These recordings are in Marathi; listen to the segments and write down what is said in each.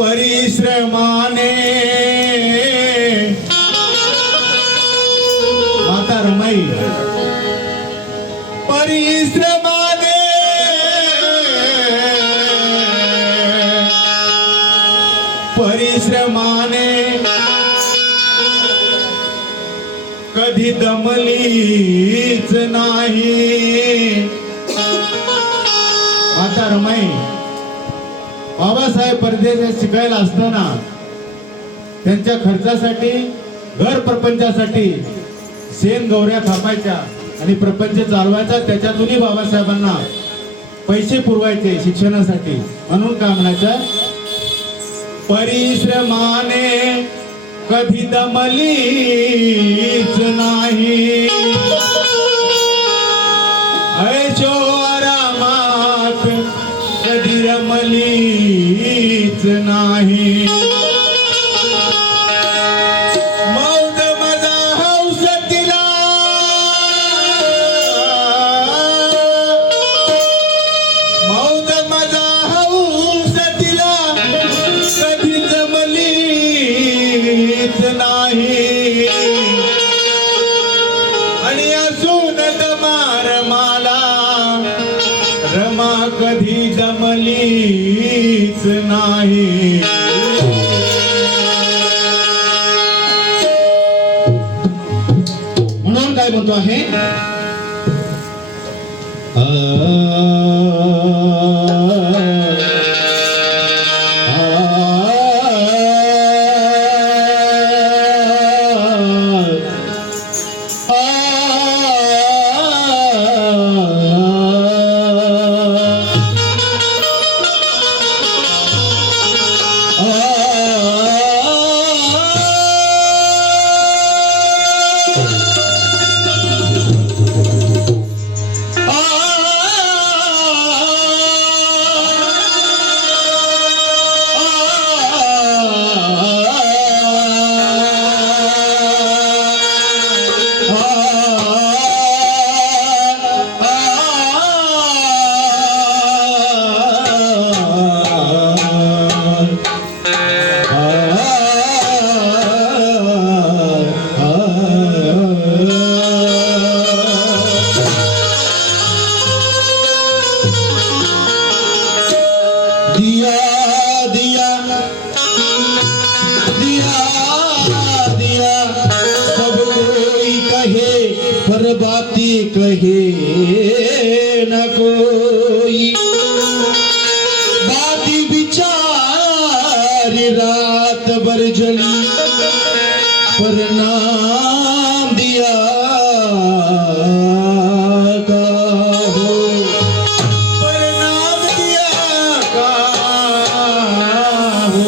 परिश्रमाने माता रमाई परिश्रमाने परिश्रमाने कधी दमलीच नाही माता रमाई बाबासाहेब परदेशात शिकायला असताना त्यांच्या खर्चासाठी घर प्रपंचासाठी शेण गौऱ्या थापायच्या आणि प्रपंच चालवायचा, त्याच्यातूनही बाबासाहेबांना पैसे पुरवायचे शिक्षणासाठी. म्हणून काय म्हणायचं, परिश्रमाने कधी दमलीच नाही, ऐशो आरामात कधी रमलीच नाही. मौज मजा हौस तिला मौज मजा हौस तिला कधी जमलीच नाही. आणि असून दमार माला रमा कधी जमलीच नाही. म्हणून काय म्हणतो आहे, दिया दिया दिया दिया सब कोई कहे पर बाती कहे न कोई. बाती बिचारी रात भर जली पर नाम दिया का हो. परिणाम दिया का हो.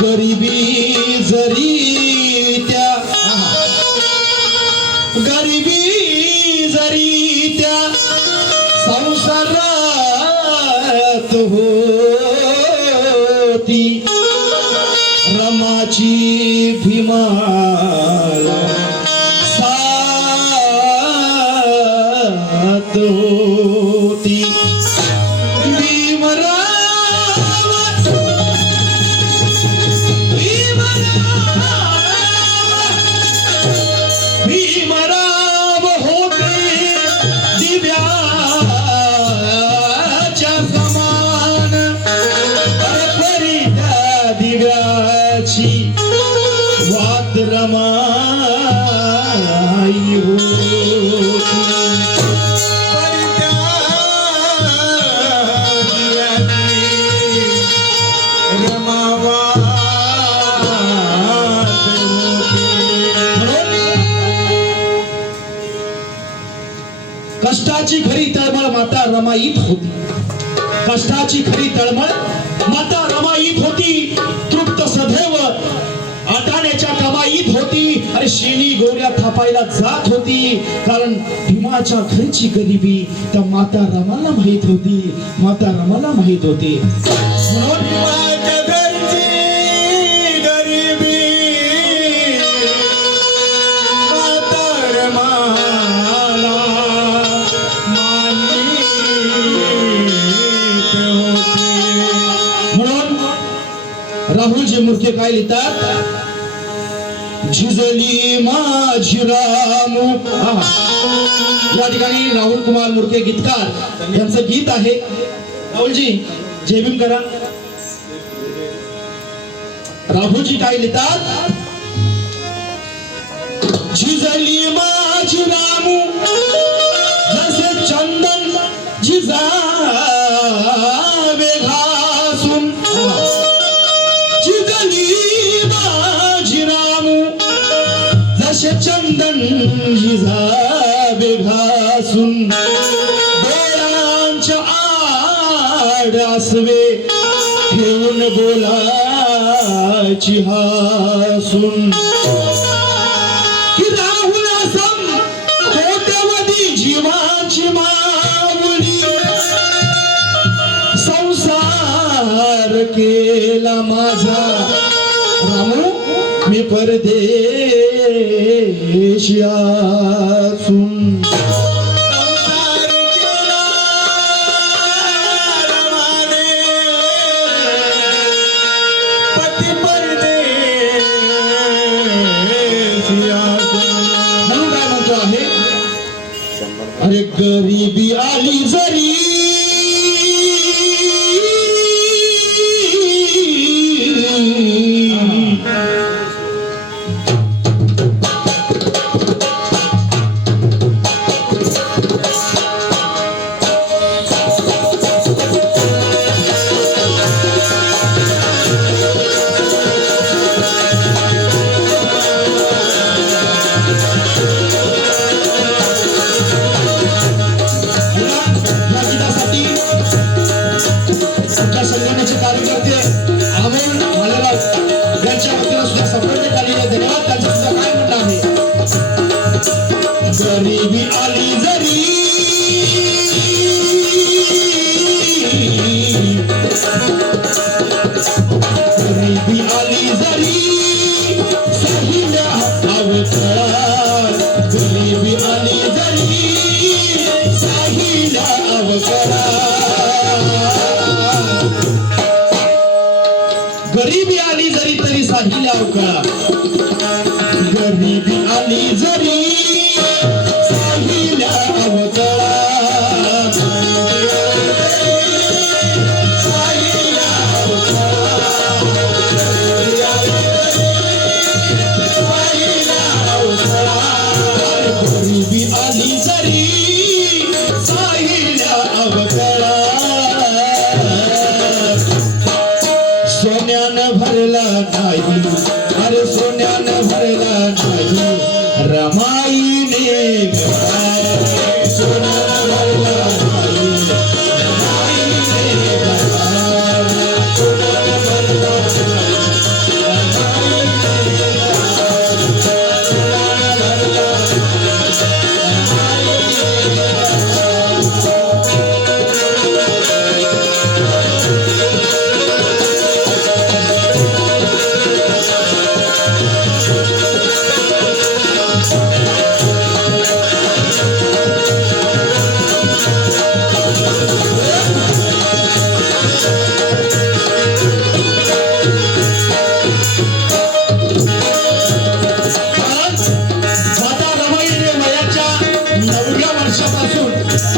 गरिबी जरी त्या गरिबी जरी त्या संसारात होती, रमाची भीमाला साथ होती. भीमराव होते दिव्याच्या समान, परी त्या दिव्याची वात रमाई होती. कष्टाची खरी तळमळ माता रमाईत होती. कष्टाची खरी तळमळ माता रमाईत होती. तृप्त सदैव जपायला जात होती, कारण भीमाच्या घरची गरिबी त्या माता रमाला माहित होती. माता रमाला माहित होती. म्हणून माझ्या घरची गरिबी मातर मला माहीत होती. म्हणून राहुलजी मुर्खे काय लिहितात? झिजली माझी रामू. या ठिकाणी राहुल कुमार मुर्खे गीतकार यांचं गीत आहे. राहुलजी जय भीम करा. राहुलजी काय लिहितात? झिजली माझी रामू जसे चंदन झिजावे घासून. झिजली माझी रामू जसे चंदन झिजावे घासून. डोळ्यांच्या आड आसवे ठेवून बोलाची हासून. की राहुल सम कोट्यवधी जीवाची माऊली संसार केला माझा रामू मी परदेशी असून. संसार केला रमाने पती परदेशी असून. म्हणून काय म्हणतो आहे? अरे गरिबी आली जरी गरिबी आली जरी गरिबी आली जरी साहिल्या अवतार. गरिबी आली जरी साहिल्या अवतार. गरिबी आली जरी तरी साहिल्या अवकाळ. गरिबी आली जरी साहिल्या अवकाळ. साहिल्या अवकाळ. साहिल्या अवकाळ. गरिबी आली जरी साहिल्या अवकाळ. सोन्यानं भरला नाही, अरे सोन्यानं भरला नाही रमाईने घरात. सोन्यानं भरला नाही रमाईने घरात. सोन्यानं भरला नाही रमाईने घरात. सोन्यानं भरला नाही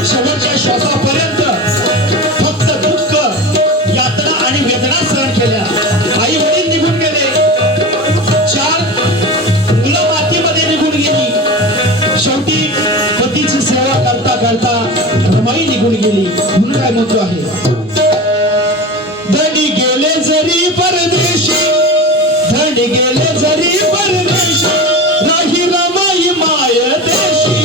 शेवटच्या श्वासापर्यंत फक्त दुःख, यातना आणि वेदना सहन केल्या. आई वडील निघून गेले, 4 मुलं मातीमध्ये निघून गेली. शेवटी पतीची सेवा करता करता रमाई निघून गेली. म्हणून काय म्हणतो आहे? धनी गेले जरी परदेशी, धनी गेले जरी परदेशी, राही रमाई माय देशी.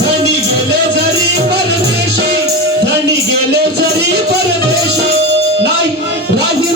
धनी गेले जरी परदेशी, धनी गेले जरी परदेशी, नाही राही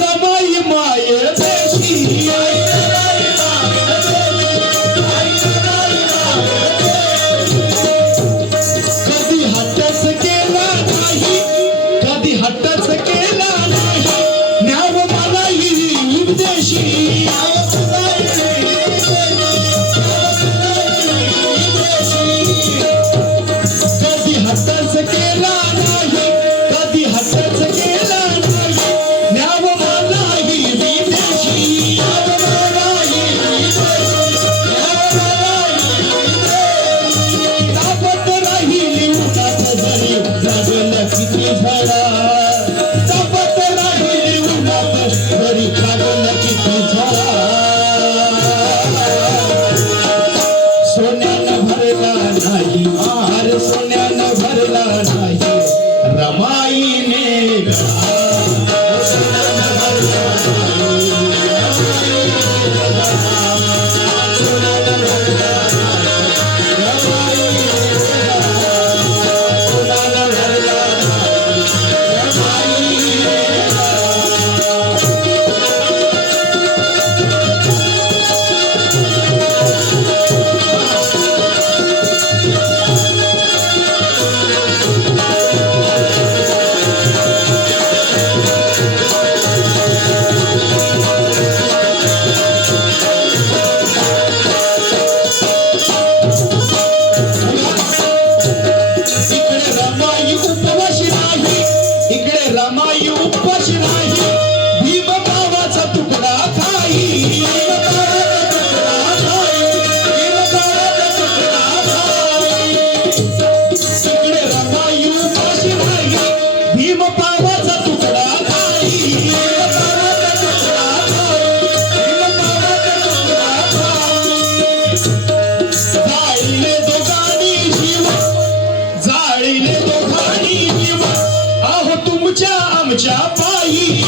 तुमच्या पायी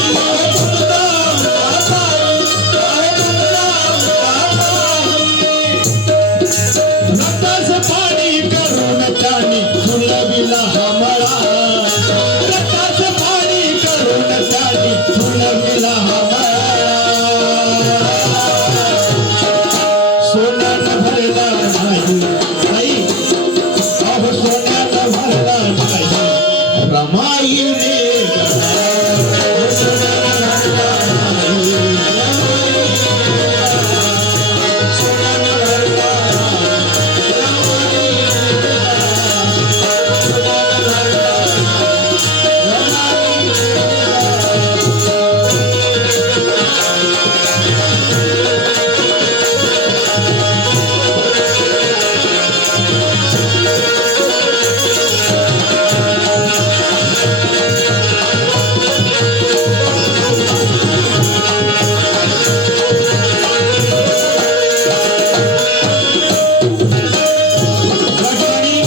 रक्ताचं पाणी करून त्याने फुलविला हा मळा रक्ताचं पाणी करून त्याने फुलविला हा मळा सोन्यानं भरला नाही आई अहो सोन्यानं भरला नाही रमाईने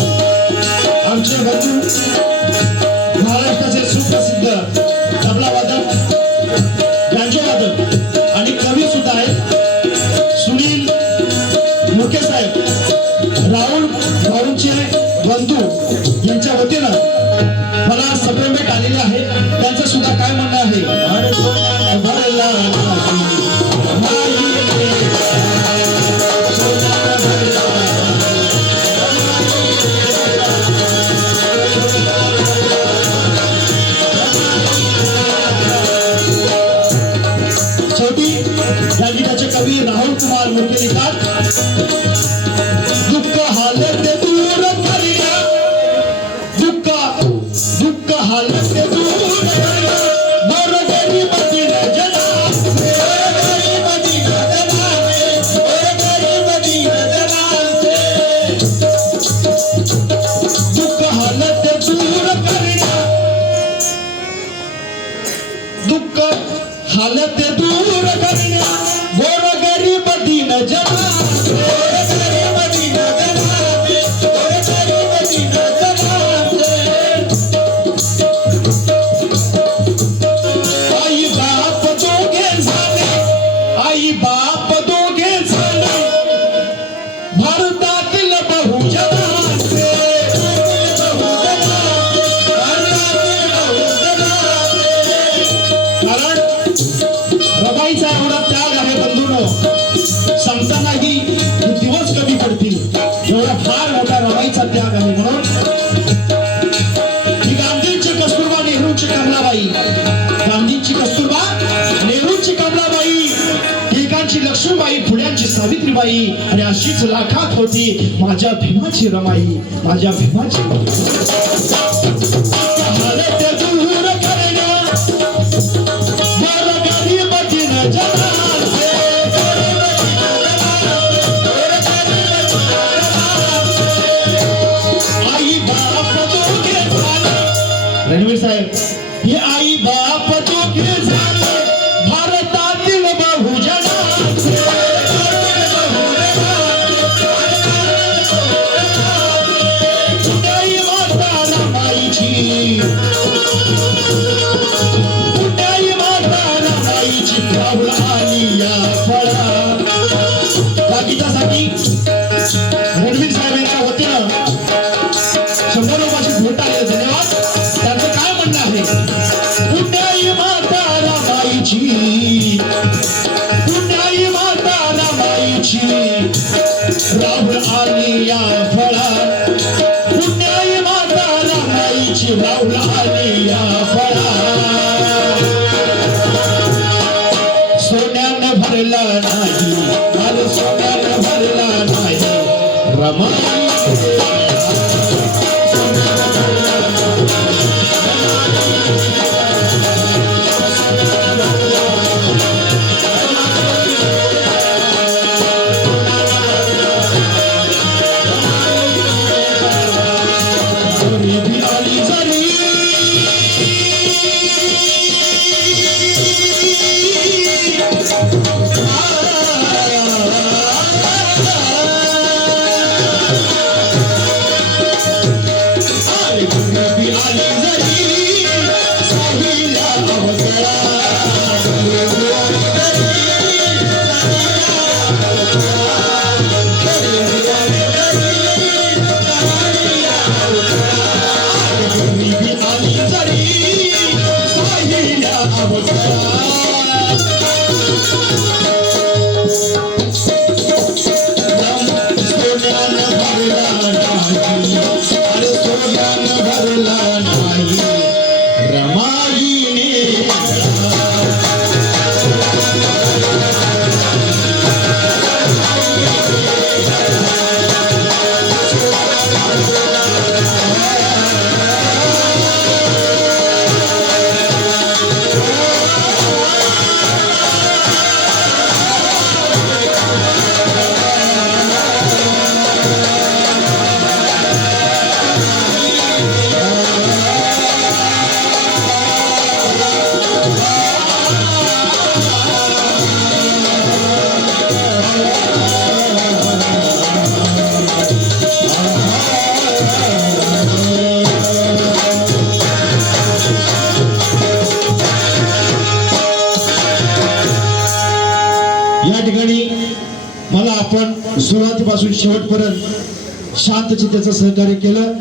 आमचे बंधू महाराष्ट्राचे सुप्रसिद्ध तबला वादक गांजो वादक आणि कवी सुद्धा आहेत सुनील मुके साहेब राहुल भाऊंचे बंधू यांच्या वतीनं मला सप्रेमेट आलेले आहे त्यांचं सुद्धा काय म्हणणं आहे भरला शेवटी या गीताचे कवी राहुल कुमार मुके लिहितात दुःख हालत दूर करिया दुःख हालत दूर करिया मोर गरीब दिन जना मोर गरीब दिन जना मोर गरीब दिन जना दुःख हालत दूर करिया दुःख हालत दूर करण्या गोर गरीब दिन जना गोर गरीब दिन जना गोर गरीब दिन जना आई बाप दोघे झाले भारतातील बहुजनांचे कारण रमाईचा एवढा त्याग आहे बंधूंनो सांगतानाही दिवस कमी पडतील एवढा फार मोठा रमाईचा त्याग आहे म्हणून ही गांधींची कस्तुरबा नेहरूंची कमलाबाई गांधींची कस्तुरबा नेहरूंची कमलाबाई टिळकांची लक्ष्मीबाई फुल्यांची सावित्रीबाई आणि अशीच लाखात होती माझ्या भीमाची रमाई माझ्या भीमाची रणवीर साहेब हे आई बाप दोघे झाले भारतातील बहुजनांचे पुण्याई माता रमाईची पुण्याई माता रमाईची राहुल आणि या फळा या गीतासाठी रणवीर साहेब यांच्या वतीनं 100 रुपयाची भेट आले धन्यवाद त्यांचं काय म्हणणं आहे पुण्याई माता रमाईची पुण्याई माता रमाईची राहुल आणि या फळा पुण्याई माता रमाईची राहुल आणि या फळा सोन्यानं भरला नाही माझं सोन्यानं भरला नाही रमाई या ठिकाणी मला आपण सुरुवातीपासून शेवटपर्यंत शांत चित्ताचं सहकार्य केलं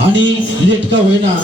आणि लेट का होईना